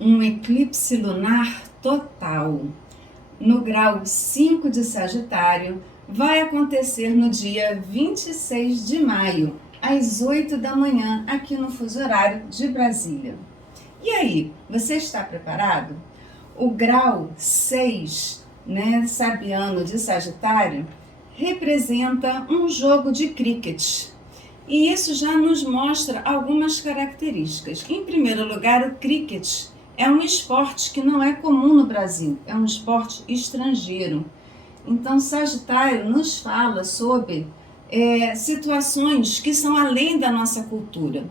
um eclipse lunar total, no grau 5 de Sagitário, vai acontecer no dia 26 de maio, às 8 da manhã, aqui no fuso horário de Brasília. E aí, você está preparado? O grau 6, sabiano de Sagitário, representa um jogo de cricket. E isso já nos mostra algumas características. Em primeiro lugar, o cricket é um esporte que não é comum no Brasil, é um esporte estrangeiro. Então, Sagitário nos fala sobre situações que são além da nossa cultura.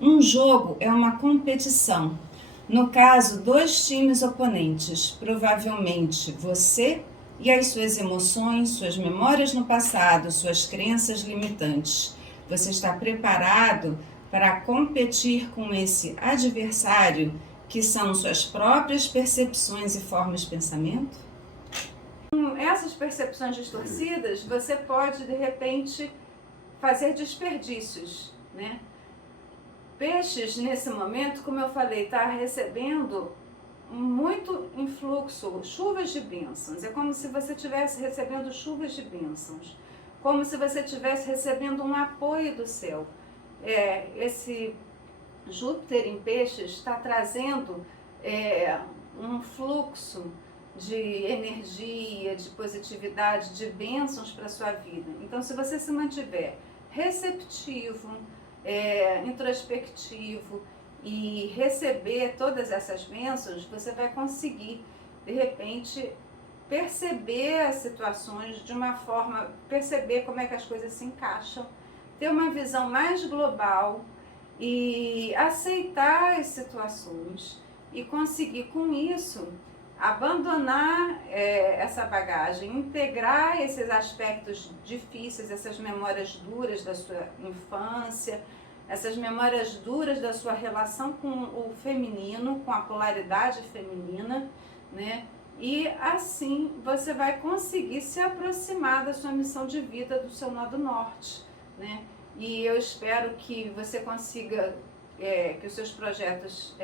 Um jogo é uma competição. No caso, dois times oponentes, provavelmente você e as suas emoções, suas memórias no passado, suas crenças limitantes. Você está preparado para competir com esse adversário, que são suas próprias percepções e formas de pensamento? Essas percepções distorcidas, você pode, de repente, fazer desperdícios, né? Peixes, nesse momento, como eu falei, está recebendo muito influxo, chuvas de bênçãos. É como se você estivesse recebendo chuvas de bênçãos, como se você estivesse recebendo um apoio do céu. Esse Júpiter em Peixes está trazendo um fluxo de energia, de positividade, de bênçãos para a sua vida. Então, se você se mantiver receptivo, introspectivo e receber todas essas bênçãos, você vai conseguir, de repente, perceber as situações de uma forma, perceber como é que as coisas se encaixam, ter uma visão mais global e aceitar as situações e conseguir com isso abandonar essa bagagem, integrar esses aspectos difíceis, essas memórias duras da sua infância, essas memórias duras da sua relação com o feminino, com a polaridade feminina, né? E assim você vai conseguir se aproximar da sua missão de vida, do seu nó do norte, né? E eu espero que você consiga, que os seus projetos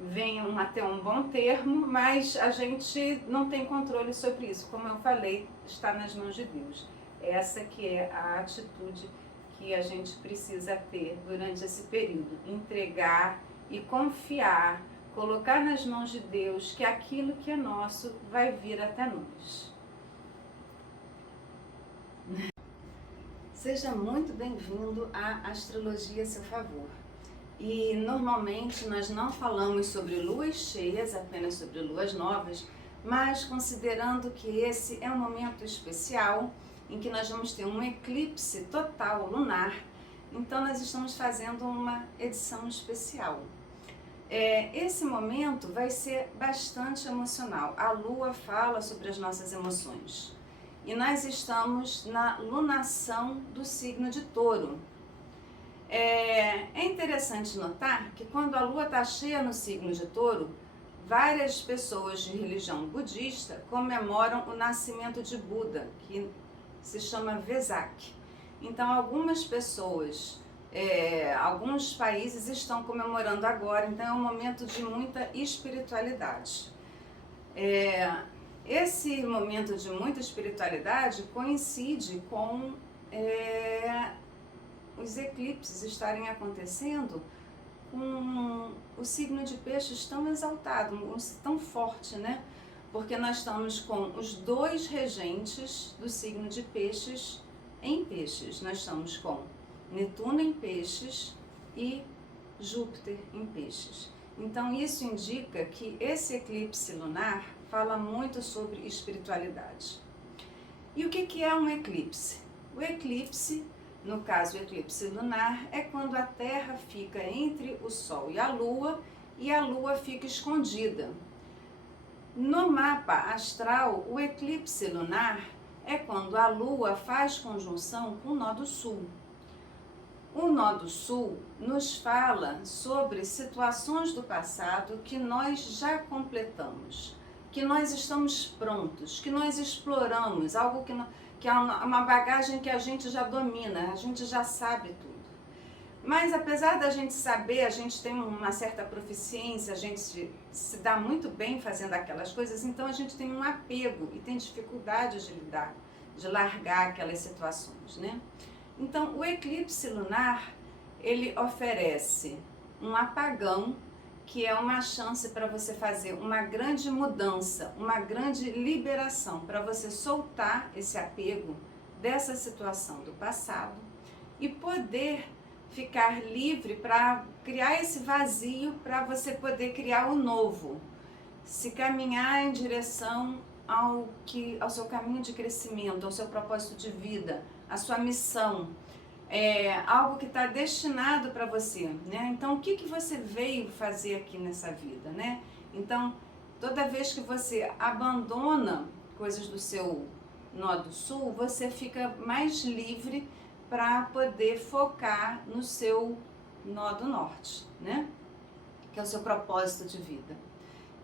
venham até um bom termo, mas a gente não tem controle sobre isso. Como eu falei, está nas mãos de Deus. Essa que é a atitude que a gente precisa ter durante esse período. Entregar e confiar, colocar nas mãos de Deus que aquilo que é nosso vai vir até nós. Seja muito bem-vindo à Astrologia a seu favor. E normalmente nós não falamos sobre luas cheias, apenas sobre luas novas, mas considerando que esse é um momento especial em que nós vamos ter um eclipse total lunar, então nós estamos fazendo uma edição especial. Esse momento vai ser bastante emocional. A lua fala sobre as nossas emoções. E nós estamos na lunação do signo de Touro. É interessante notar que quando a lua está cheia no signo de Touro, várias pessoas de religião budista comemoram o nascimento de Buda, que se chama Vesak. Então, algumas pessoas, alguns países estão comemorando agora, então é um momento de muita espiritualidade. Esse momento de muita espiritualidade coincide com os eclipses estarem acontecendo com o signo de Peixes tão exaltado, tão forte, né? Porque nós estamos com os dois regentes do signo de Peixes em Peixes. Nós estamos com Netuno em Peixes e Júpiter em Peixes. Então isso indica que esse eclipse lunar fala muito sobre espiritualidade. E o que é um eclipse? O eclipse, no caso o eclipse lunar, é quando a Terra fica entre o Sol e a Lua fica escondida. No mapa astral, o eclipse lunar é quando a Lua faz conjunção com o nó do Sul. O nó do Sul nos fala sobre situações do passado que nós já completamos, que nós estamos prontos, que nós exploramos, algo que é uma bagagem que a gente já domina, a gente já sabe tudo. Mas apesar da gente saber, a gente tem uma certa proficiência, a gente se dá muito bem fazendo aquelas coisas, então a gente tem um apego e tem dificuldade de lidar, de largar aquelas situações, né? Então o eclipse lunar, ele oferece um apagão, que é uma chance para você fazer uma grande mudança, uma grande liberação, para você soltar esse apego dessa situação do passado e poder ficar livre para criar esse vazio, para você poder criar o novo, se caminhar em direção ao seu caminho de crescimento, ao seu propósito de vida, à sua missão, algo que está destinado para você, né? Então, o que você veio fazer aqui nessa vida, né? Então, toda vez que você abandona coisas do seu nó do sul, você fica mais livre para poder focar no seu nó do norte, né? Que é o seu propósito de vida.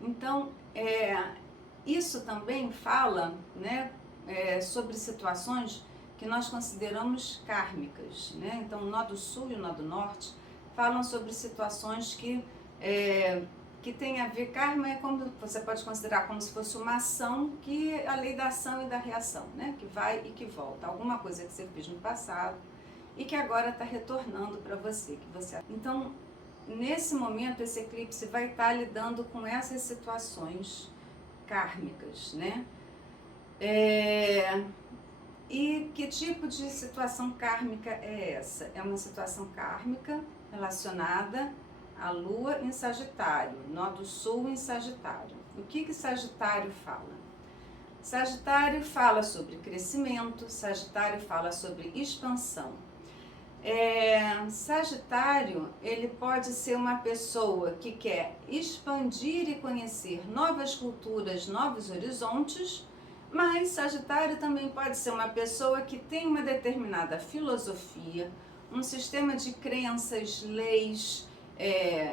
Então, isso também fala, né, sobre situações que nós consideramos kármicas, né? Então, o nó do sul e o nó do norte falam sobre situações que tem a ver, karma é como você pode considerar como se fosse uma ação, que é a lei da ação e da reação, né? Que vai e que volta, alguma coisa que você fez no passado e que agora está retornando para você, Então, nesse momento, esse eclipse vai estar lidando com essas situações kármicas, né? E que tipo de situação kármica é essa? É uma situação kármica relacionada à Lua em Sagitário, nó do Sul em Sagitário. O que Sagitário fala? Sagitário fala sobre crescimento, Sagitário fala sobre expansão. Sagitário, ele pode ser uma pessoa que quer expandir e conhecer novas culturas, novos horizontes, mas Sagitário também pode ser uma pessoa que tem uma determinada filosofia, um sistema de crenças, leis,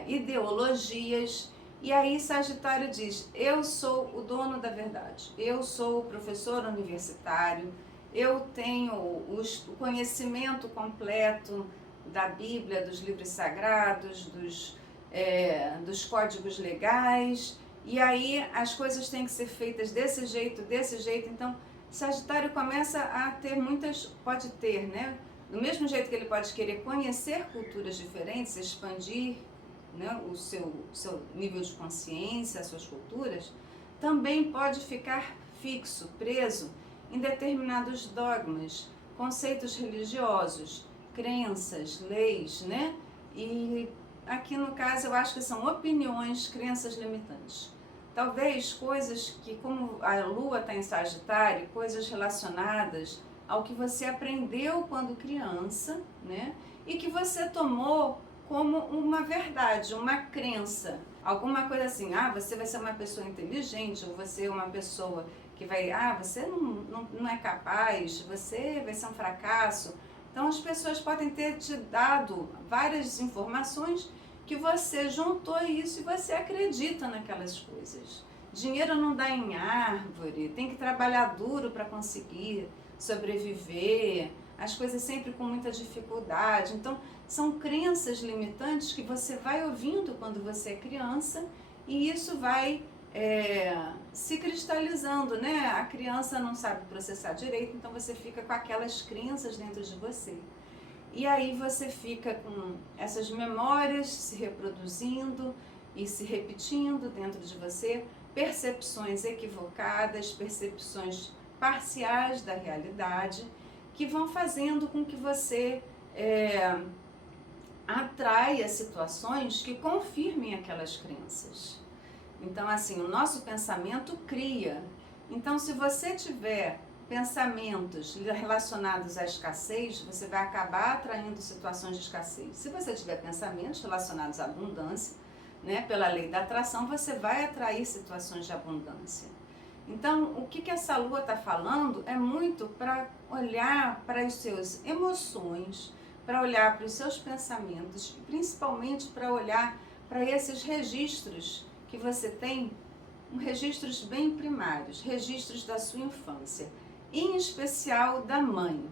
ideologias, e aí Sagitário diz: eu sou o dono da verdade, eu sou o professor universitário, eu tenho o conhecimento completo da Bíblia, dos livros sagrados, dos códigos legais, e aí as coisas têm que ser feitas desse jeito. Então, Sagitário começa a ter pode ter, né? Do mesmo jeito que ele pode querer conhecer culturas diferentes, expandir, né, o seu nível de consciência, as suas culturas, também pode ficar fixo, preso em determinados dogmas, conceitos religiosos, crenças, leis, né? E aqui no caso eu acho que são opiniões, crenças limitantes. Talvez coisas que, como a Lua está em Sagitário, coisas relacionadas ao que você aprendeu quando criança, né? E que você tomou como uma verdade, uma crença, alguma coisa assim: você vai ser uma pessoa inteligente, ou você é uma pessoa que você não é capaz, você vai ser um fracasso. Então as pessoas podem ter te dado várias informações que você juntou isso e você acredita naquelas coisas. Dinheiro não dá em árvore, tem que trabalhar duro para conseguir sobreviver, as coisas sempre com muita dificuldade. Então são crenças limitantes que você vai ouvindo quando você é criança, e isso vai se cristalizando, né? A criança não sabe processar direito, então você fica com aquelas crenças dentro de você. E aí você fica com essas memórias se reproduzindo e se repetindo dentro de você, percepções equivocadas, percepções parciais da realidade, que vão fazendo com que você atraia situações que confirmem aquelas crenças. Então, assim, o nosso pensamento cria. Então, se você tiver pensamentos relacionados à escassez, você vai acabar atraindo situações de escassez. Se você tiver pensamentos relacionados à abundância, né, pela lei da atração, você vai atrair situações de abundância. Então, o que essa Lua está falando é muito para olhar para as suas emoções, para olhar para os seus pensamentos, e principalmente para olhar para esses registros que você tem, registros bem primários, registros da sua infância, em especial da mãe.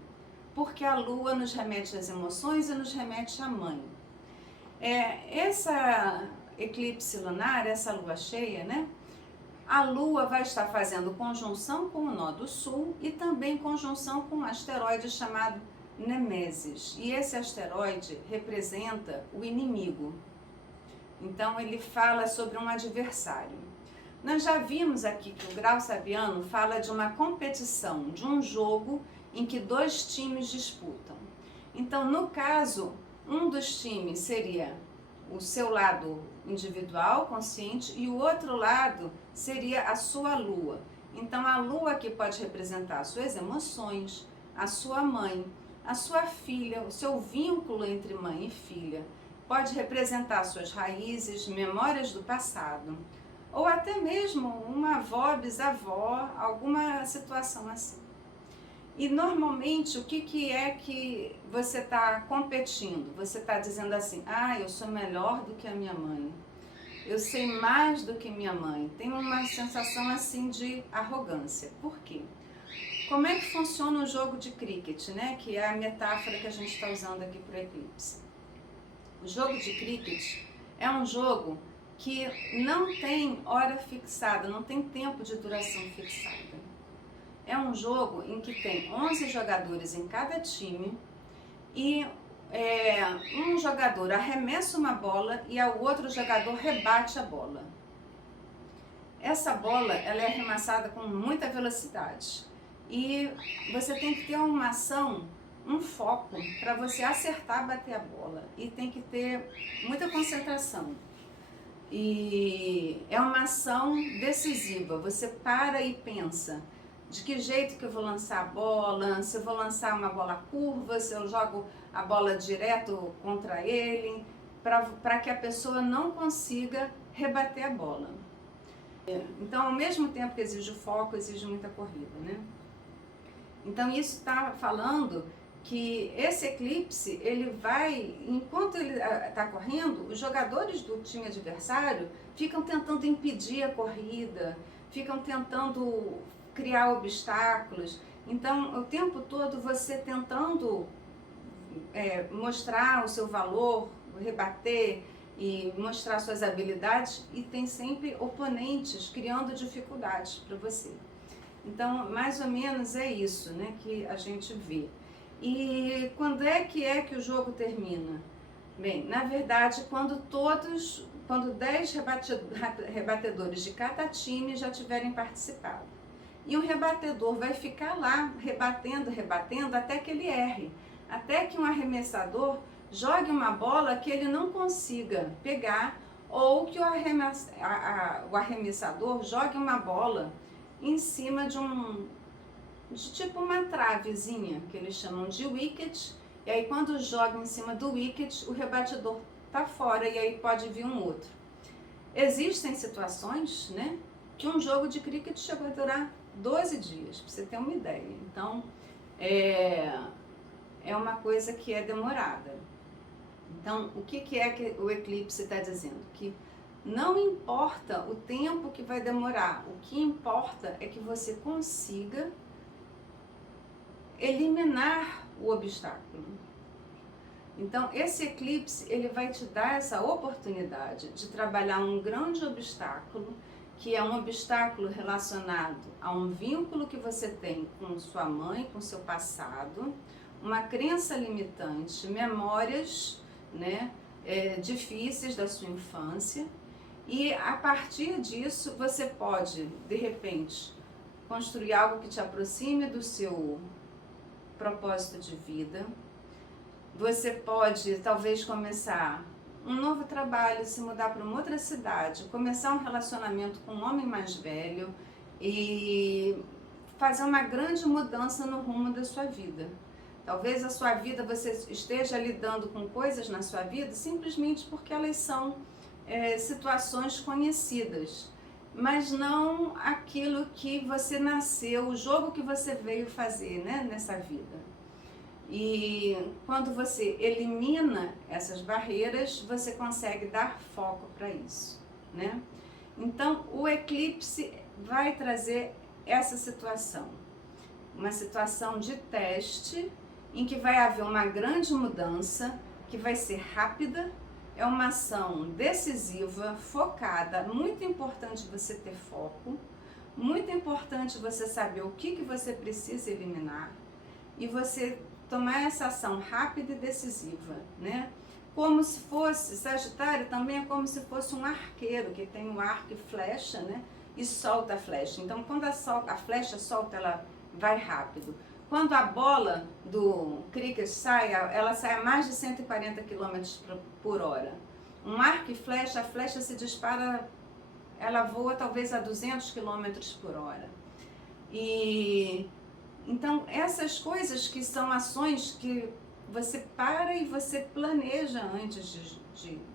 porque a lua nos remete às emoções e nos remete à mãe. Essa eclipse lunar, essa lua cheia, né? A lua vai estar fazendo conjunção com o nó do sul e também conjunção com um asteroide chamado Nêmesis. E esse asteroide representa o inimigo. Então ele fala sobre um adversário. Nós já vimos aqui que o grau sabiano fala de uma competição, de um jogo em que dois times disputam. Então, no caso, um dos times seria o seu lado individual, consciente, e o outro lado seria a sua lua. Então, a lua aqui pode representar as suas emoções, a sua mãe, a sua filha, o seu vínculo entre mãe e filha. Pode representar suas raízes, memórias do passado, ou até mesmo uma avó, bisavó, alguma situação assim. E normalmente o que é que você está competindo? Você está dizendo assim, eu sou melhor do que a minha mãe, eu sei mais do que minha mãe. Tem uma sensação assim de arrogância. Por quê? Como é que funciona o jogo de cricket, né? Que é a metáfora que a gente está usando aqui para o eclipse. O jogo de cricket é um jogo que não tem hora fixada, não tem tempo de duração fixada. É um jogo em que tem 11 jogadores em cada time e um jogador arremessa uma bola e o outro jogador rebate a bola. Essa bola ela é arremessada com muita velocidade e você tem que ter uma ação, um foco para você acertar, bater a bola, e tem que ter muita concentração. E é uma ação decisiva, você para e pensa, de que jeito que eu vou lançar a bola, se eu vou lançar uma bola curva, se eu jogo a bola direto contra ele, para que a pessoa não consiga rebater a bola. Então, ao mesmo tempo que exige o foco, exige muita corrida, né? Então, isso está falando que esse eclipse, ele vai, enquanto ele está correndo, os jogadores do time adversário ficam tentando impedir a corrida, ficam tentando criar obstáculos. Então, o tempo todo você tentando mostrar o seu valor, rebater e mostrar suas habilidades, e tem sempre oponentes criando dificuldades para você. Então, mais ou menos é isso, né, que a gente vê. E quando é que o jogo termina? Bem, na verdade, quando 10 rebatedores de cada time já tiverem participado. E o rebatedor vai ficar lá rebatendo até que ele erre, até que um arremessador jogue uma bola que ele não consiga pegar, ou que o arremessador jogue uma bola em cima de tipo uma travezinha, que eles chamam de wicket, e aí quando joga em cima do wicket, o rebatedor está fora e aí pode vir um outro. Existem situações, né, que um jogo de cricket chegou a durar 12 dias, para você ter uma ideia. Então, é uma coisa que é demorada. Então, o que é que o eclipse está dizendo? Que não importa o tempo que vai demorar, o que importa é que você consiga eliminar o obstáculo. Então, esse eclipse, ele vai te dar essa oportunidade de trabalhar um grande obstáculo, que é um obstáculo relacionado a um vínculo que você tem com sua mãe, com seu passado, uma crença limitante, memórias, né, difíceis da sua infância, e a partir disso você pode, de repente, construir algo que te aproxime do seu propósito de vida. Você pode talvez começar um novo trabalho, se mudar para uma outra cidade, começar um relacionamento com um homem mais velho e fazer uma grande mudança no rumo da sua vida. Talvez a sua vida, você esteja lidando com coisas na sua vida simplesmente porque elas são situações conhecidas, mas não aquilo que você nasceu, o jogo que você veio fazer, né, nessa vida. E quando você elimina essas barreiras, você consegue dar foco para isso, né? Então, o eclipse vai trazer essa situação, uma situação de teste em que vai haver uma grande mudança, que vai ser rápida, é uma ação decisiva, focada, muito importante você ter foco, muito importante você saber o que você precisa eliminar e você tomar essa ação rápida e decisiva, né? Como se fosse, Sagitário também é como se fosse um arqueiro, que tem um arco e flecha, né? E solta a flecha. Então, quando a flecha solta, ela vai rápido. Quando a bola do cricket sai, ela sai a mais de 140 km por hora. Um arco e flecha, a flecha se dispara, ela voa talvez a 200 km por hora. E então, essas coisas que são ações que você para e você planeja antes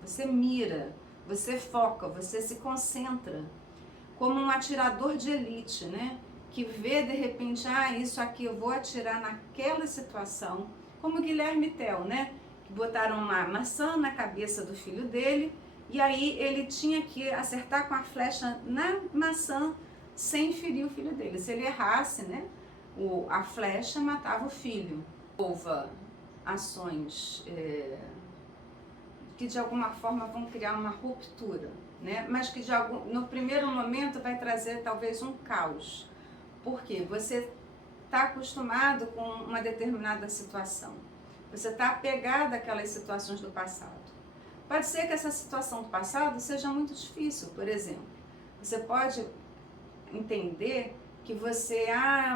você mira, você foca, você se concentra, como um atirador de elite, né? Que vê de repente, isso aqui eu vou atirar naquela situação, como Guilherme Tell, né? Que botaram uma maçã na cabeça do filho dele e aí ele tinha que acertar com a flecha na maçã sem ferir o filho dele. Se ele errasse, né? A flecha matava o filho. Houve ações que de alguma forma vão criar uma ruptura, né? Mas que no primeiro momento vai trazer talvez um caos. Porque você está acostumado com uma determinada situação. Você está apegado àquelas situações do passado. Pode ser que essa situação do passado seja muito difícil, por exemplo. Você pode entender que você,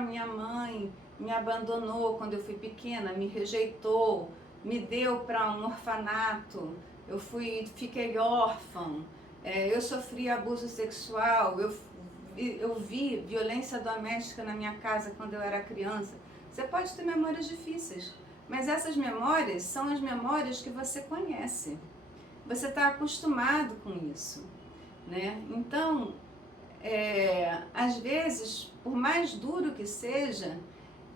minha mãe me abandonou quando eu fui pequena, me rejeitou, me deu para um orfanato, fiquei órfã, eu sofri abuso sexual, eu vi violência doméstica na minha casa quando eu era criança. Você pode ter memórias difíceis, mas essas memórias são as memórias que você conhece. Você está acostumado com isso, né? Então, às vezes, por mais duro que seja,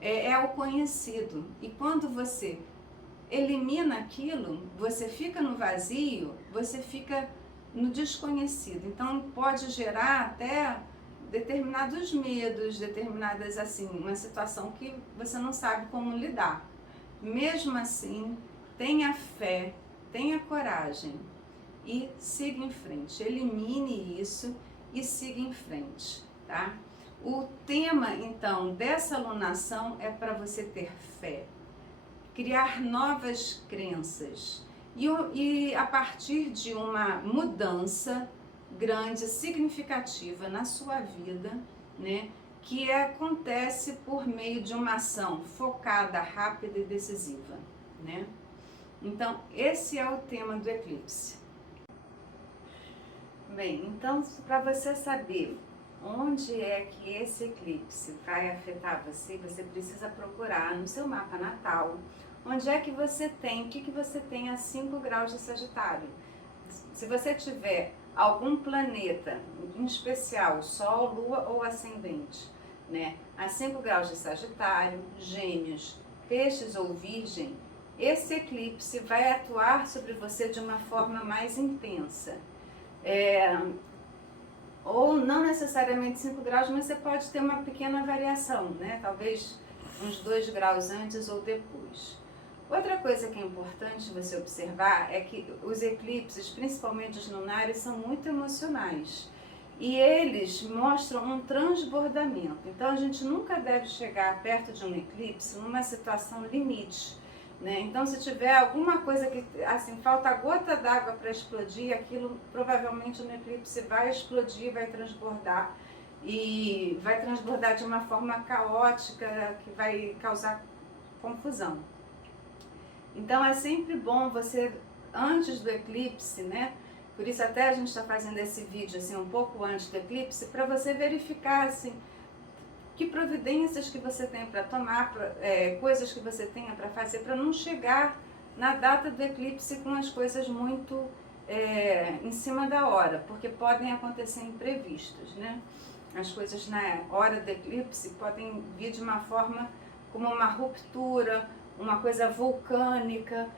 é o conhecido. E quando você elimina aquilo, você fica no vazio, você fica no desconhecido. Então pode gerar até determinados medos, determinadas assim, uma situação que você não sabe como lidar. Mesmo assim, tenha fé, tenha coragem e siga em frente. Elimine isso e siga em frente, tá? O tema, então, dessa alunação é para você ter fé, criar novas crenças e a partir de uma mudança grande, significativa na sua vida, né, que acontece por meio de uma ação focada, rápida e decisiva, né? Então, esse é o tema do eclipse. Bem, então, para você saber onde é que esse eclipse vai afetar você, você precisa procurar no seu mapa natal, onde é que você tem, o que você tem a 5 graus de Sagitário. Se você tiver algum planeta, em especial Sol, Lua ou Ascendente, né, a 5 graus de Sagitário, Gêmeos, Peixes ou Virgem, esse eclipse vai atuar sobre você de uma forma mais intensa. Ou não necessariamente 5 graus, mas você pode ter uma pequena variação, né? Talvez uns 2 graus antes ou depois. Outra coisa que é importante você observar é que os eclipses, principalmente os lunares, são muito emocionais. E eles mostram um transbordamento. Então a gente nunca deve chegar perto de um eclipse numa situação limite, né? Então se tiver alguma coisa que assim falta gota d'água para explodir, aquilo provavelmente no eclipse vai explodir, vai transbordar. E vai transbordar de uma forma caótica que vai causar confusão. Então é sempre bom você, antes do eclipse, né? Por isso até a gente está fazendo esse vídeo assim um pouco antes do eclipse, para você verificar assim que providências que você tem para tomar, coisas que você tenha para fazer, para não chegar na data do eclipse com as coisas muito em cima da hora, porque podem acontecer imprevistos, né? As coisas na hora do eclipse podem vir de uma forma como uma ruptura, uma coisa vulcânica,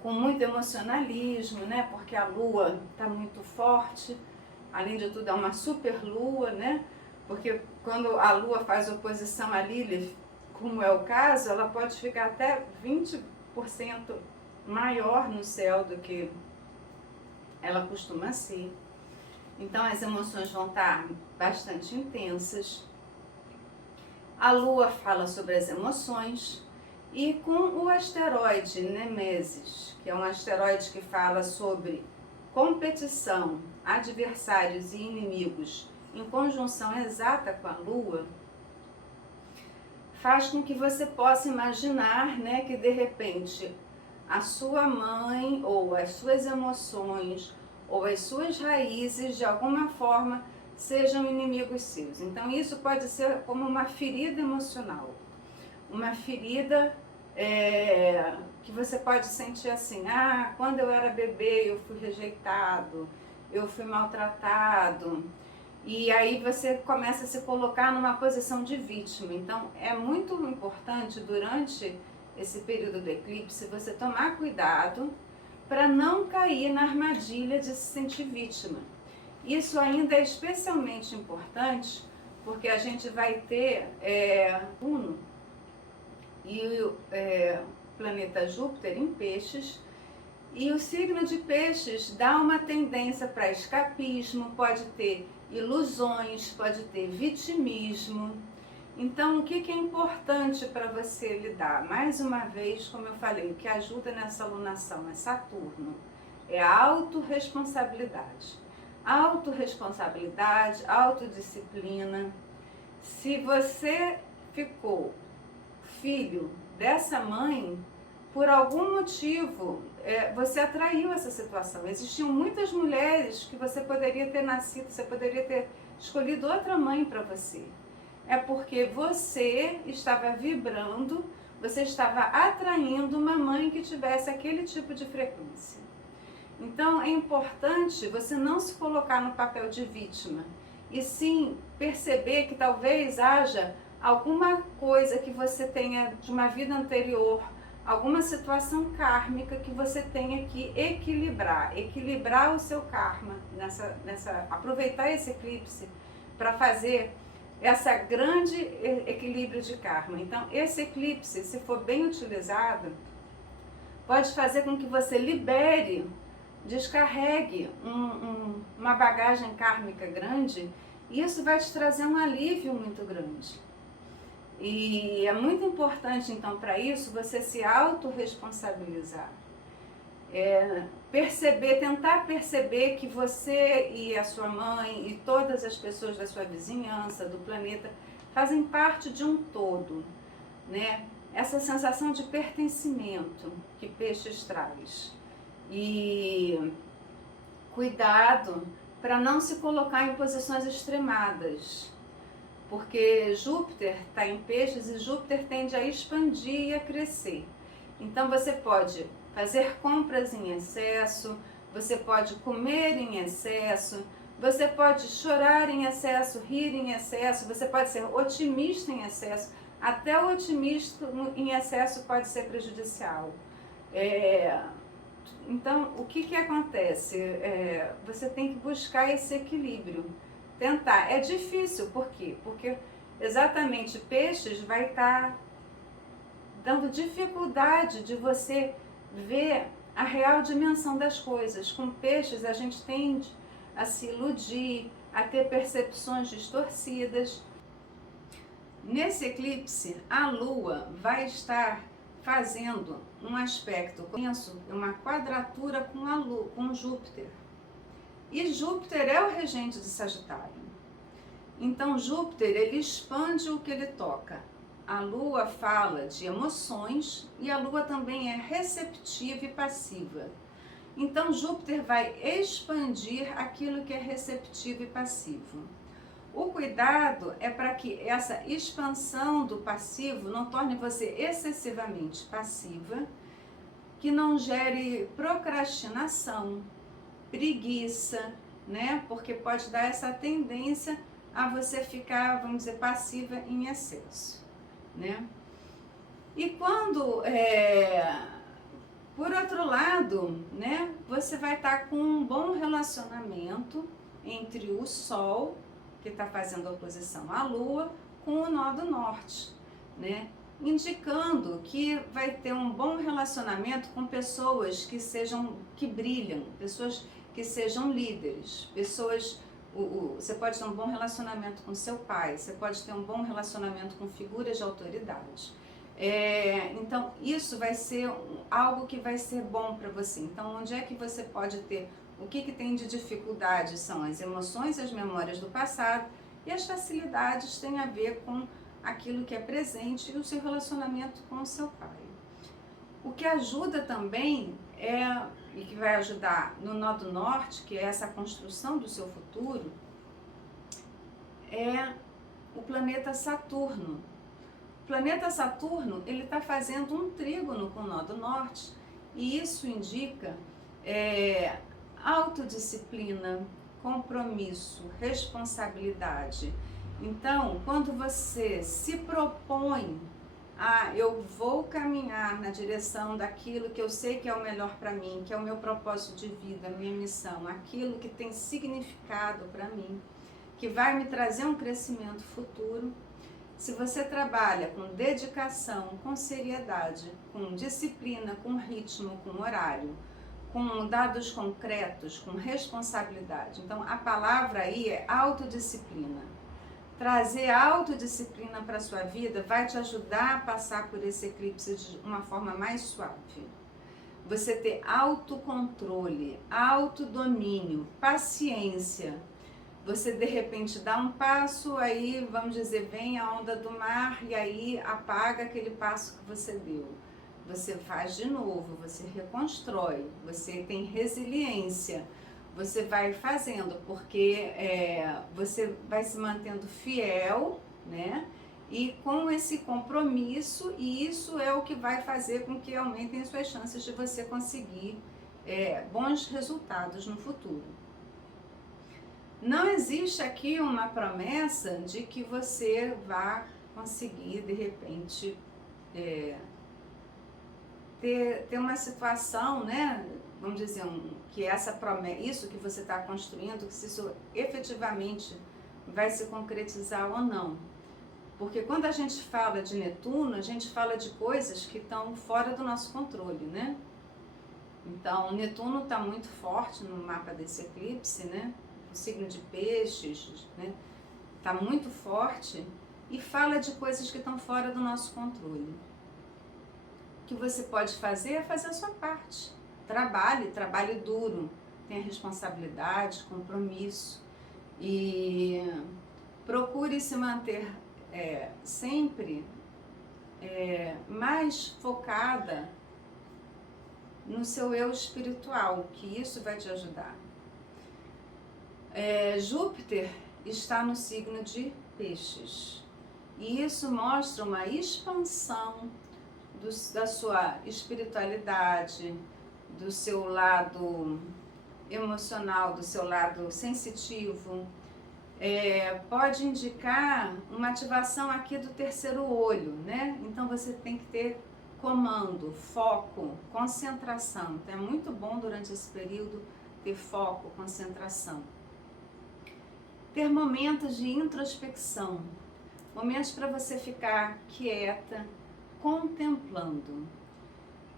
com muito emocionalismo, né? Porque a lua está muito forte, além de tudo é uma super lua, né? Porque quando a lua faz oposição a Lilith, como é o caso, ela pode ficar até 20% maior no céu do que ela costuma ser. Então as emoções vão estar bastante intensas. A Lua fala sobre as emoções, e com o asteroide Nêmesis, que é um asteroide que fala sobre competição, adversários e inimigos em conjunção exata com a Lua, faz com que você possa imaginar, né, que de repente a sua mãe ou as suas emoções ou as suas raízes de alguma forma sejam inimigos seus. Então isso pode ser como uma ferida emocional, uma ferida que você pode sentir assim: ah, quando eu era bebê eu fui rejeitado, eu fui maltratado, e aí você começa a se colocar numa posição de vítima. Então é muito importante durante esse período do eclipse você tomar cuidado para não cair na armadilha de se sentir vítima. Isso ainda é especialmente importante porque a gente vai ter Uno e o planeta Júpiter em Peixes, e o signo de Peixes dá uma tendência para escapismo, pode ter ilusões, pode ter vitimismo. Então, o que é importante para você lidar? Mais uma vez, como eu falei, o que ajuda nessa alunação é Saturno, é a autorresponsabilidade. Autorresponsabilidade, autodisciplina. Se você ficou filho dessa mãe, por algum motivo, você atraiu essa situação. Existiam muitas mulheres que você poderia ter nascido, você poderia ter escolhido outra mãe para você. É porque você estava vibrando, você estava atraindo uma mãe que tivesse aquele tipo de frequência. Então é importante você não se colocar no papel de vítima, e sim perceber que talvez haja alguma coisa que você tenha de uma vida anterior, alguma situação kármica que você tenha que equilibrar o seu karma, aproveitar esse eclipse para fazer essa grande equilíbrio de karma. Então esse eclipse, se for bem utilizado, pode fazer com que você libere, descarregue uma bagagem kármica grande, e isso vai te trazer um alívio muito grande. E é muito importante, então, para isso, você se autorresponsabilizar. Tentar perceber que você e a sua mãe e todas as pessoas da sua vizinhança, do planeta, fazem parte de um todo, né? Essa sensação de pertencimento que Peixes traz. E cuidado para não se colocar em posições extremadas, porque Júpiter está em Peixes e Júpiter tende a expandir e a crescer. Então você pode fazer compras em excesso, você pode comer em excesso, você pode chorar em excesso, rir em excesso, você pode ser otimista em excesso. Até o otimismo em excesso pode ser prejudicial. Então, o que acontece? Você tem que buscar esse equilíbrio. Tentar. É difícil, por quê? Porque exatamente Peixes vai estar dando dificuldade de você ver a real dimensão das coisas. Com Peixes a gente tende a se iludir, a ter percepções distorcidas. Nesse eclipse, a Lua vai estar fazendo um aspecto intenso, uma quadratura com a Lua, com Júpiter. E Júpiter é o regente de Sagitário. Então Júpiter, ele expande o que ele toca. A Lua fala de emoções e a Lua também é receptiva e passiva. Então Júpiter vai expandir aquilo que é receptivo e passivo. O cuidado é para que essa expansão do passivo não torne você excessivamente passiva, que não gere procrastinação, preguiça, né? Porque pode dar essa tendência a você ficar, vamos dizer, passiva em excesso, né? E quando, por outro lado, né, você vai estar com um bom relacionamento entre o Sol, que está fazendo oposição à Lua, com o nó do norte, né? indicando que vai ter um bom relacionamento com pessoas que brilham, pessoas que sejam líderes, pessoas. Você pode ter um bom relacionamento com seu pai, você pode ter um bom relacionamento com figuras de autoridade. Então, isso vai ser algo que vai ser bom para você. Então, onde é que você pode ter? O que tem de dificuldade são as emoções e as memórias do passado, e as facilidades têm a ver com aquilo que é presente e o seu relacionamento com o seu pai. O que ajuda também e que vai ajudar no nó do norte, que é essa construção do seu futuro, é o planeta Saturno. O planeta Saturno, ele está fazendo um trígono com o nó do norte, e isso indica autodisciplina, compromisso, responsabilidade. Então, quando você se propõe eu vou caminhar na direção daquilo que eu sei que é o melhor para mim, que é o meu propósito de vida, a minha missão, aquilo que tem significado para mim, que vai me trazer um crescimento futuro. Se você trabalha com dedicação, com seriedade, com disciplina, com ritmo, com horário, com dados concretos, com responsabilidade. Então, a palavra aí é autodisciplina. Trazer autodisciplina para a sua vida vai te ajudar a passar por esse eclipse de uma forma mais suave. Você ter autocontrole, autodomínio, paciência. Você de repente dá um passo, aí vamos dizer, vem a onda do mar e aí apaga aquele passo que você deu. Você faz de novo, você reconstrói, você tem resiliência. Você vai fazendo, porque você vai se mantendo fiel, né? E com esse compromisso, e isso é o que vai fazer com que aumentem as suas chances de você conseguir bons resultados no futuro. Não existe aqui uma promessa de que você vá conseguir, de repente, ter uma situação, né? Vamos dizer, que essa promessa, isso que você está construindo, que se isso efetivamente vai se concretizar ou não. Porque quando a gente fala de Netuno, a gente fala de coisas que estão fora do nosso controle, né? Então, Netuno está muito forte no mapa desse eclipse, né? O signo de Peixes, né? Está muito forte e fala de coisas que estão fora do nosso controle. O que você pode fazer é fazer a sua parte. Trabalhe duro, tenha responsabilidade, compromisso e procure se manter sempre mais focada no seu eu espiritual, que isso vai te ajudar. Júpiter está no signo de Peixes e isso mostra uma expansão da sua espiritualidade, do seu lado emocional, do seu lado sensitivo. Pode indicar uma ativação aqui do terceiro olho, né? Então você tem que ter comando, foco, concentração. Então é muito bom durante esse período ter foco, concentração. Ter momentos de introspecção, momentos para você ficar quieta, contemplando.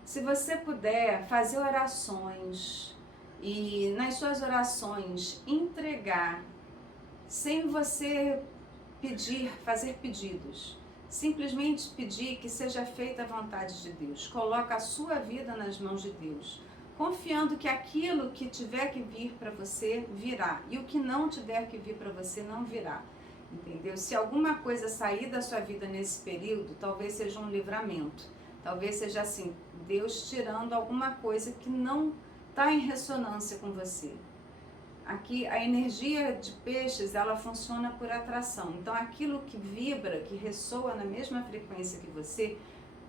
Se você puder fazer orações e nas suas orações entregar, sem você fazer pedidos, simplesmente pedir que seja feita a vontade de Deus. Coloca a sua vida nas mãos de Deus, confiando que aquilo que tiver que vir para você virá e o que não tiver que vir para você não virá. Entendeu? Se alguma coisa sair da sua vida nesse período, talvez seja um livramento. Talvez seja assim, Deus tirando alguma coisa que não está em ressonância com você. Aqui a energia de Peixes, ela funciona por atração. Então aquilo que vibra, que ressoa na mesma frequência que você,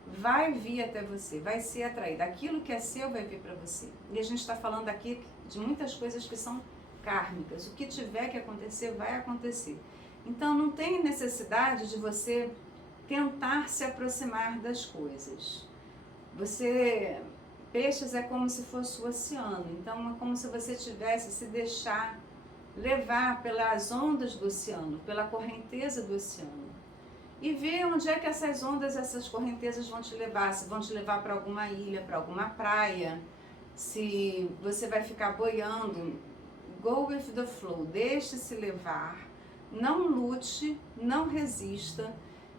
vai vir até você, vai ser atraído. Aquilo que é seu vai vir para você. E a gente está falando aqui de muitas coisas que são kármicas. O que tiver que acontecer, vai acontecer. Então não tem necessidade de você tentar se aproximar das coisas. Peixes é como se fosse o oceano, então é como se você tivesse se deixar levar pelas ondas do oceano, pela correnteza do oceano. e ver onde é que essas ondas, essas correntezas vão te levar, se vão te levar para alguma ilha, para alguma praia, se você vai ficar boiando. Go with the flow, deixe-se levar, não lute, não resista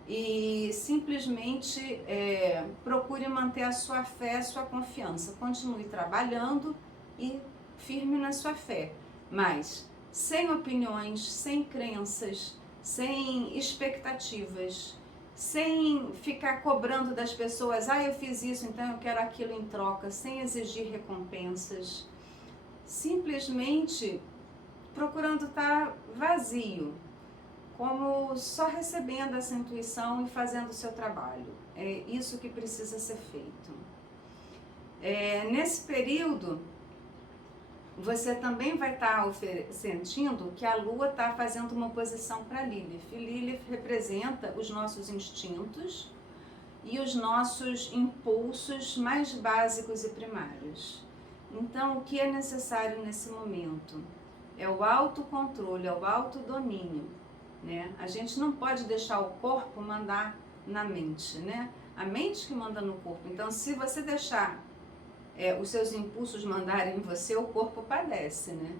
e simplesmente procure manter a sua fé, a sua confiança. Continue trabalhando e firme na sua fé, mas sem opiniões, sem crenças, sem expectativas, sem ficar cobrando das pessoas, eu fiz isso, então eu quero aquilo em troca, sem exigir recompensas, simplesmente procurando estar vazio, como só recebendo essa intuição e fazendo o seu trabalho. É isso que precisa ser feito. Nesse período, você também vai estar sentindo que a Lua está fazendo uma oposição para Lilith. Lilith representa os nossos instintos e os nossos impulsos mais básicos e primários. Então, o que é necessário nesse momento? É o autocontrole, é o autodomínio, né? A gente não pode deixar o corpo mandar na mente, né? A mente que manda no corpo. Então, se você deixar os seus impulsos mandarem em você, o corpo padece, né?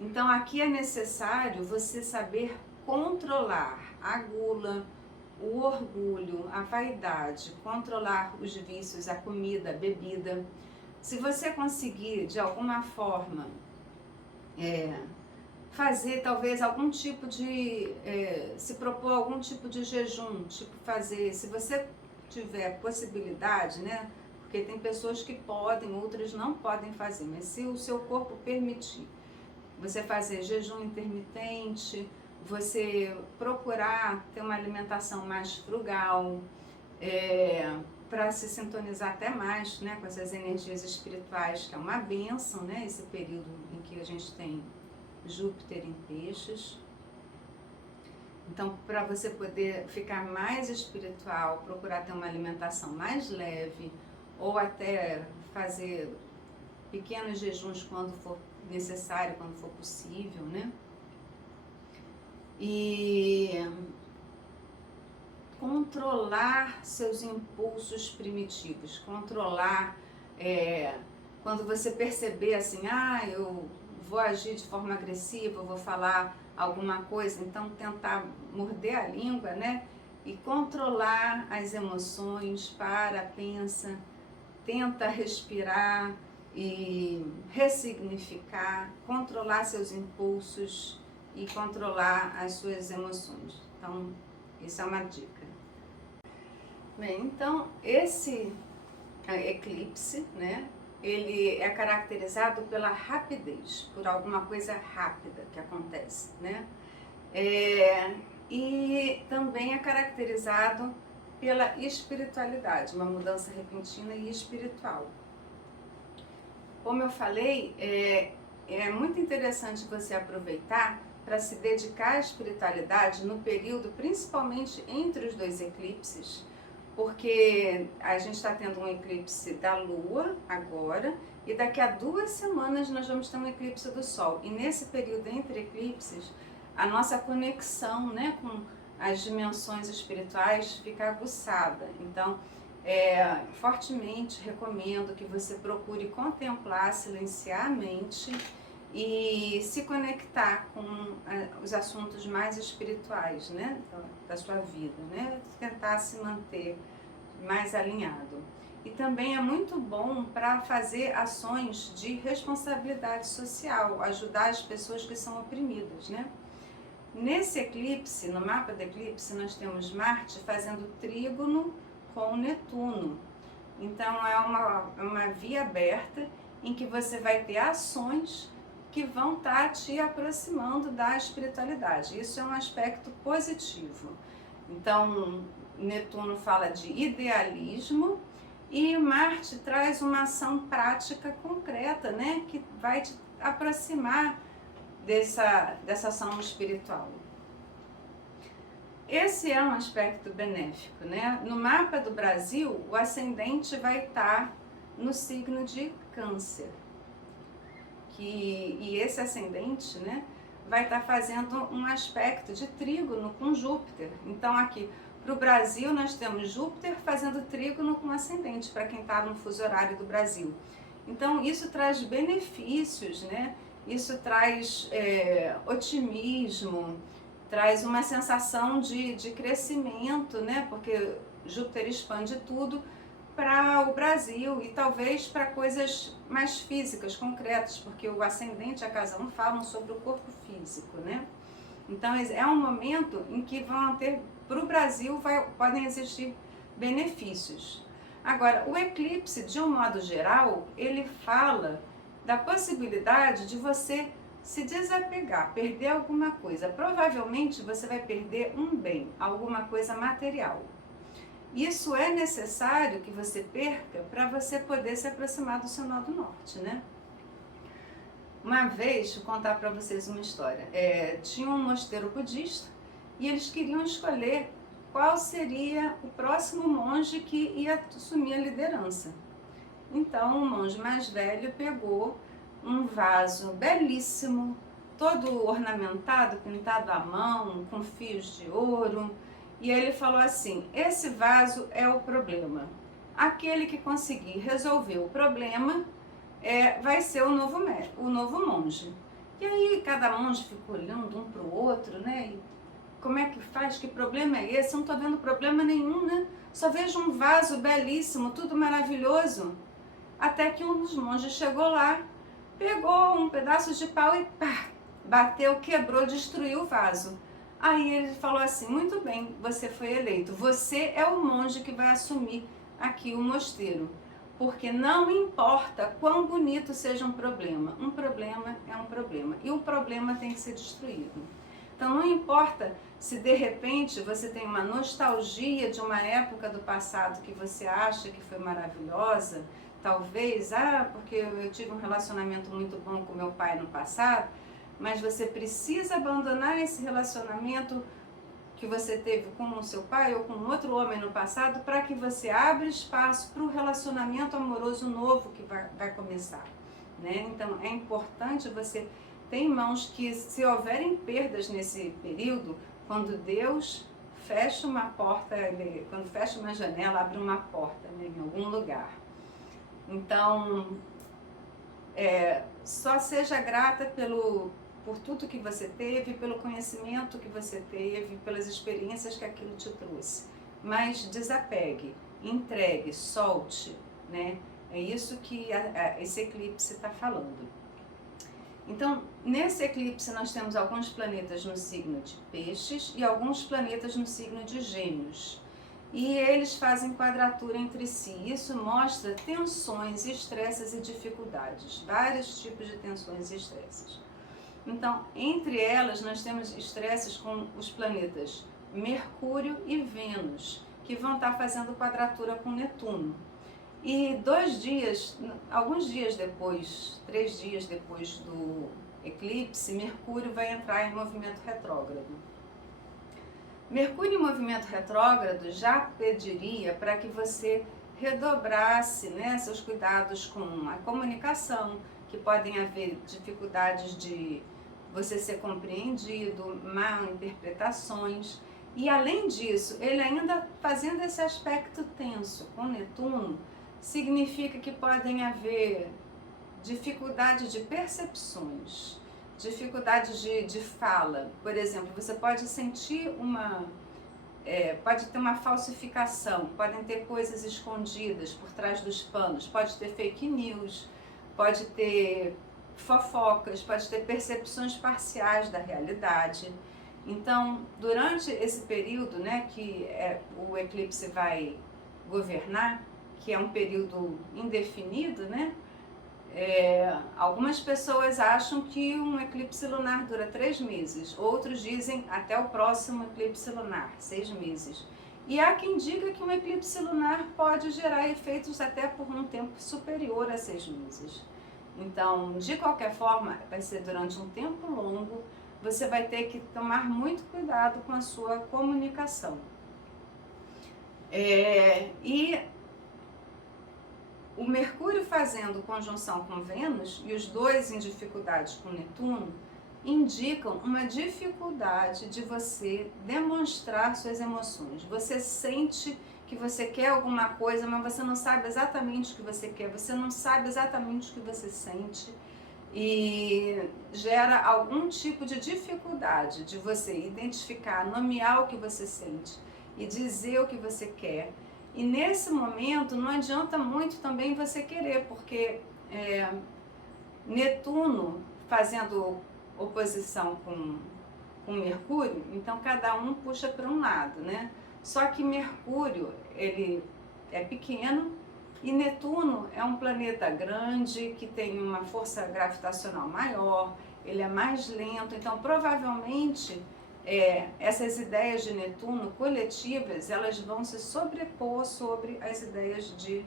Então, aqui é necessário você saber controlar a gula, o orgulho, a vaidade, controlar os vícios, a comida, a bebida. Se você conseguir, de alguma forma, fazer talvez algum tipo de, se propor algum tipo de jejum, se você tiver possibilidade, né? Porque tem pessoas que podem, outras não podem fazer, mas se o seu corpo permitir, você fazer jejum intermitente, você procurar ter uma alimentação mais frugal, para se sintonizar até mais, né, com essas energias espirituais, que é uma bênção, né, esse período em que a gente tem Júpiter em peixes. Então, para você poder ficar mais espiritual, procurar ter uma alimentação mais leve, ou até fazer pequenos jejuns quando for necessário, quando for possível, né? E controlar seus impulsos primitivos, controlar quando você perceber assim, eu vou agir de forma agressiva, vou falar alguma coisa, então tentar morder a língua, né? E controlar as emoções, pensa, tenta respirar e ressignificar, controlar seus impulsos e controlar as suas emoções. Então, isso é uma dica. Bem, então, esse eclipse, né, ele é caracterizado pela rapidez, por alguma coisa rápida que acontece, né? E também é caracterizado pela espiritualidade, uma mudança repentina e espiritual. Como eu falei, é muito interessante você aproveitar para se dedicar à espiritualidade no período, principalmente entre os dois eclipses, porque a gente está tendo um eclipse da Lua agora, e daqui a 2 semanas nós vamos ter um eclipse do Sol. E nesse período entre eclipses, a nossa conexão, né, com as dimensões espirituais fica aguçada. Então, fortemente recomendo que você procure contemplar, silenciar a mente e se conectar com os assuntos mais espirituais, né, da sua vida, né, tentar se manter mais alinhado. E também é muito bom para fazer ações de responsabilidade social, ajudar as pessoas que são oprimidas, né. Nesse eclipse, no mapa do eclipse, nós temos Marte fazendo trígono com Netuno. Então é uma via aberta em que você vai ter ações que vão estar te aproximando da espiritualidade. Isso é um aspecto positivo. Então, Netuno fala de idealismo e Marte traz uma ação prática concreta, né, que vai te aproximar dessa ação espiritual. Esse é um aspecto benéfico, né? No mapa do Brasil, o ascendente vai estar no signo de Câncer. E esse ascendente, né, vai estar fazendo um aspecto de trígono com Júpiter. Então aqui, Para o Brasil, nós temos Júpiter fazendo trígono com ascendente, para quem está no fuso horário do Brasil. Então, isso traz benefícios, né? Isso traz otimismo, traz uma sensação de crescimento, né? Porque Júpiter expande tudo para o Brasil e talvez para coisas mais físicas, concretas, porque o ascendente e a casa 1 falam sobre o corpo físico, né? Então é um momento em que vão ter, para o Brasil, podem existir benefícios. Agora, o eclipse, de um modo geral, ele fala da possibilidade de você se desapegar, perder alguma coisa. Provavelmente você vai perder um bem, alguma coisa material. Isso é necessário que você perca para você poder se aproximar do seu nó do norte, né? Uma vez, vou contar para vocês uma história. Tinha um mosteiro budista e eles queriam escolher qual seria o próximo monge que ia assumir a liderança. Então, o monge mais velho pegou um vaso belíssimo, todo ornamentado, pintado à mão, com fios de ouro. E ele falou assim: esse vaso é o problema. Aquele que conseguir resolver o problema vai ser o novo monge. E aí cada monge ficou olhando um para o outro, né? E como é que faz? Que problema é esse? Eu não estou vendo problema nenhum, né? Só vejo um vaso belíssimo, tudo maravilhoso. Até que um dos monges chegou lá, pegou um pedaço de pau e pá, bateu, quebrou, destruiu o vaso. Aí ele falou assim: muito bem, você foi eleito, você é o monge que vai assumir aqui o mosteiro, porque não importa quão bonito seja um problema é um problema, e o problema tem que ser destruído. Então não importa se de repente você tem uma nostalgia de uma época do passado que você acha que foi maravilhosa, talvez, porque eu tive um relacionamento muito bom com meu pai no passado, mas você precisa abandonar esse relacionamento que você teve com o seu pai ou com outro homem no passado para que você abra espaço para o relacionamento amoroso novo que vai começar, né? Então é importante você ter em mãos que, se houverem perdas nesse período, quando Deus fecha uma porta, quando fecha uma janela, abre uma porta, né, em algum lugar. Então, só seja grata por tudo que você teve, pelo conhecimento que você teve, pelas experiências que aquilo te trouxe. Mas desapegue, entregue, solte, né? É isso que esse eclipse está falando. Então, nesse eclipse nós temos alguns planetas no signo de Peixes e alguns planetas no signo de Gêmeos. E eles fazem quadratura entre si. Isso mostra tensões, estresses e dificuldades, vários tipos de tensões e estresses. Então, entre elas, nós temos estresses com os planetas Mercúrio e Vênus, que vão estar fazendo quadratura com Netuno. E alguns dias depois, 3 dias depois do eclipse, Mercúrio vai entrar em movimento retrógrado. Mercúrio em movimento retrógrado já pediria para que você redobrasse, né, seus cuidados com a comunicação, que podem haver dificuldades de você ser compreendido, mal interpretações. E além disso, ele ainda fazendo esse aspecto tenso com Netuno, significa que podem haver dificuldade de percepções, dificuldades de fala. Por exemplo, você pode sentir pode ter uma falsificação, podem ter coisas escondidas por trás dos panos, pode ter fake news, pode ter fofocas, pode ter percepções parciais da realidade. Então, durante esse período, né, que o eclipse vai governar, que é um período indefinido, né, algumas pessoas acham que um eclipse lunar dura 3 meses, outros dizem até o próximo eclipse lunar, 6 meses. E há quem diga que um eclipse lunar pode gerar efeitos até por um tempo superior a 6 meses. Então, de qualquer forma, vai ser durante um tempo longo, você vai ter que tomar muito cuidado com a sua comunicação. E o Mercúrio fazendo conjunção com Vênus, e os dois em dificuldades com Netuno, indicam uma dificuldade de você demonstrar suas emoções. Você sente que você quer alguma coisa, mas você não sabe exatamente o que você quer, você não sabe exatamente o que você sente, e gera algum tipo de dificuldade de você identificar, nomear o que você sente e dizer o que você quer. E nesse momento não adianta muito também você querer, porque Netuno fazendo oposição com Mercúrio, então cada um puxa para um lado, né? Só que Mercúrio, ele é pequeno, e Netuno é um planeta grande, que tem uma força gravitacional maior, ele é mais lento, então provavelmente essas ideias de Netuno coletivas, elas vão se sobrepor sobre as ideias de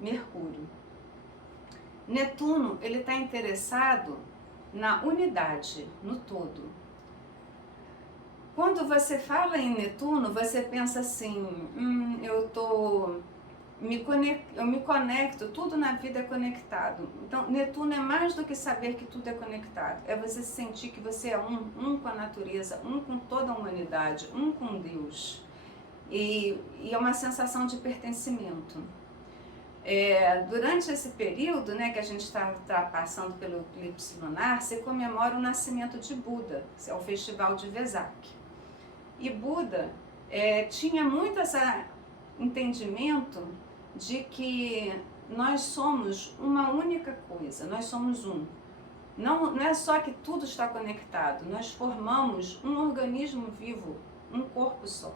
Mercúrio. Netuno, ele está interessado na unidade, no todo. Quando você fala em Netuno, você pensa assim, eu me conecto, tudo na vida é conectado. Então, Netuno é mais do que saber que tudo é conectado. É você sentir que você é um com a natureza, um com toda a humanidade, um com Deus. E é uma sensação de pertencimento. Durante esse período, né, que a gente está passando pelo eclipse lunar, se comemora o nascimento de Buda, que é o festival de Vesak. E Buda tinha muito esse entendimento de que nós somos uma única coisa, nós somos um. Não é só que tudo está conectado, nós formamos um organismo vivo, um corpo só.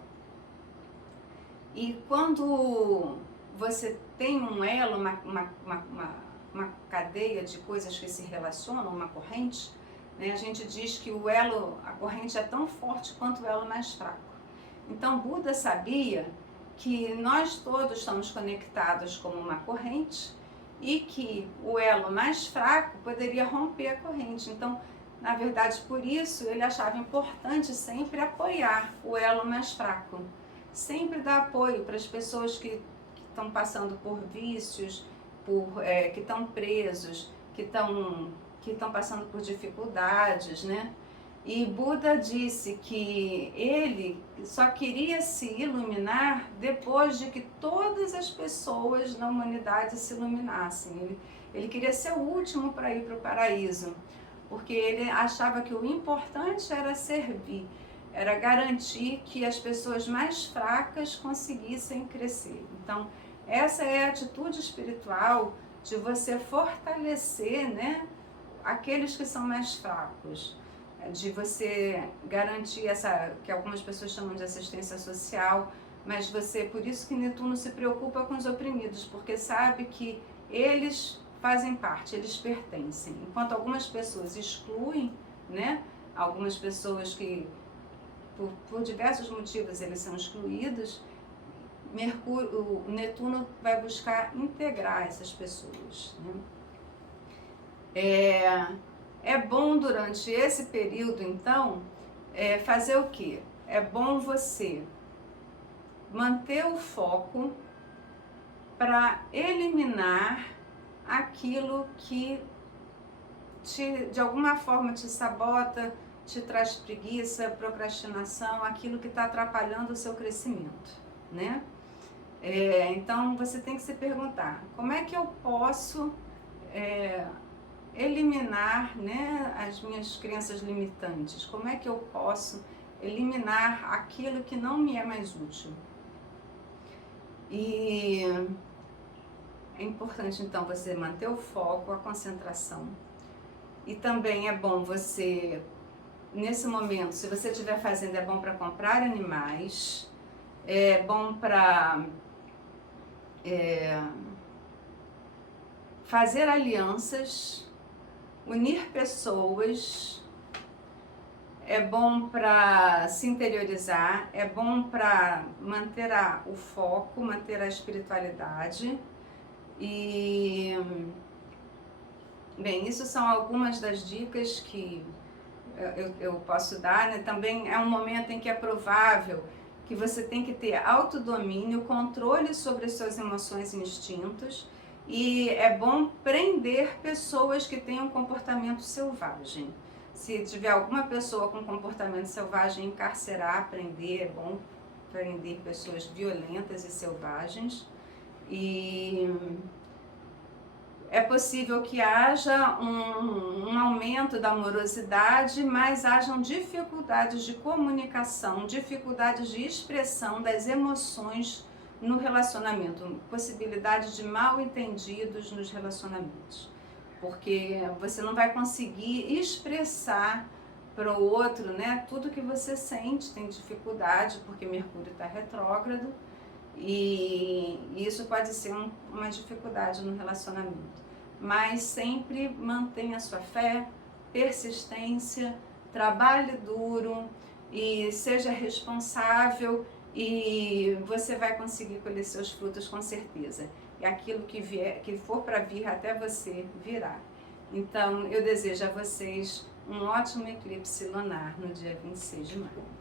E quando você tem um elo, uma cadeia de coisas que se relacionam, uma corrente, né, a gente diz que o elo, a corrente é tão forte quanto o elo mais fraco. Então Buda sabia que nós todos estamos conectados como uma corrente e que o elo mais fraco poderia romper a corrente. Então, na verdade, por isso ele achava importante sempre apoiar o elo mais fraco. Sempre dar apoio para as pessoas que estão passando por vícios, que estão presos, que estão passando por dificuldades, né? E Buda disse que ele só queria se iluminar depois de que todas as pessoas na humanidade se iluminassem. Ele queria ser o último para ir para o paraíso, porque ele achava que o importante era servir, era garantir que as pessoas mais fracas conseguissem crescer. Então, essa é a atitude espiritual de você fortalecer, né, aqueles que são mais fracos, de você garantir essa, que algumas pessoas chamam de assistência social, mas por isso que Netuno se preocupa com os oprimidos, porque sabe que eles fazem parte, eles pertencem. Enquanto algumas pessoas excluem, né, algumas pessoas que por diversos motivos eles são excluídos, o Netuno vai buscar integrar essas pessoas, né? É bom durante esse período, então, fazer o quê? É bom você manter o foco para eliminar aquilo que de alguma forma te sabota, te traz preguiça, procrastinação, aquilo que está atrapalhando o seu crescimento, né? Então você tem que se perguntar, como é que eu posso eliminar, né, as minhas crenças limitantes? Como é que eu posso eliminar aquilo que não me é mais útil? E é importante então você manter o foco, a concentração. E também é bom você, nesse momento, se você estiver fazendo, é bom para comprar animais, é bom para fazer alianças, unir pessoas, é bom para se interiorizar, é bom para manter o foco, manter a espiritualidade. E, bem, isso são algumas das dicas que eu posso dar, né? Também é um momento em que é provável que você tem que ter autodomínio, controle sobre as suas emoções e instintos, e é bom prender pessoas que têm um comportamento selvagem. Se tiver alguma pessoa com comportamento selvagem, encarcerar, prender, é bom prender pessoas violentas e selvagens. E é possível que haja um aumento da morosidade, mas hajam dificuldades de comunicação, dificuldades de expressão das emoções no relacionamento, possibilidade de mal entendidos nos relacionamentos, porque você não vai conseguir expressar para o outro, né, tudo que você sente, tem dificuldade, porque Mercúrio está retrógrado, e isso pode ser uma dificuldade no relacionamento. Mas sempre mantenha a sua fé, persistência, trabalhe duro e seja responsável, e você vai conseguir colher seus frutos com certeza. E aquilo que for para vir até você virá. Então eu desejo a vocês um ótimo eclipse lunar no dia 26 de maio.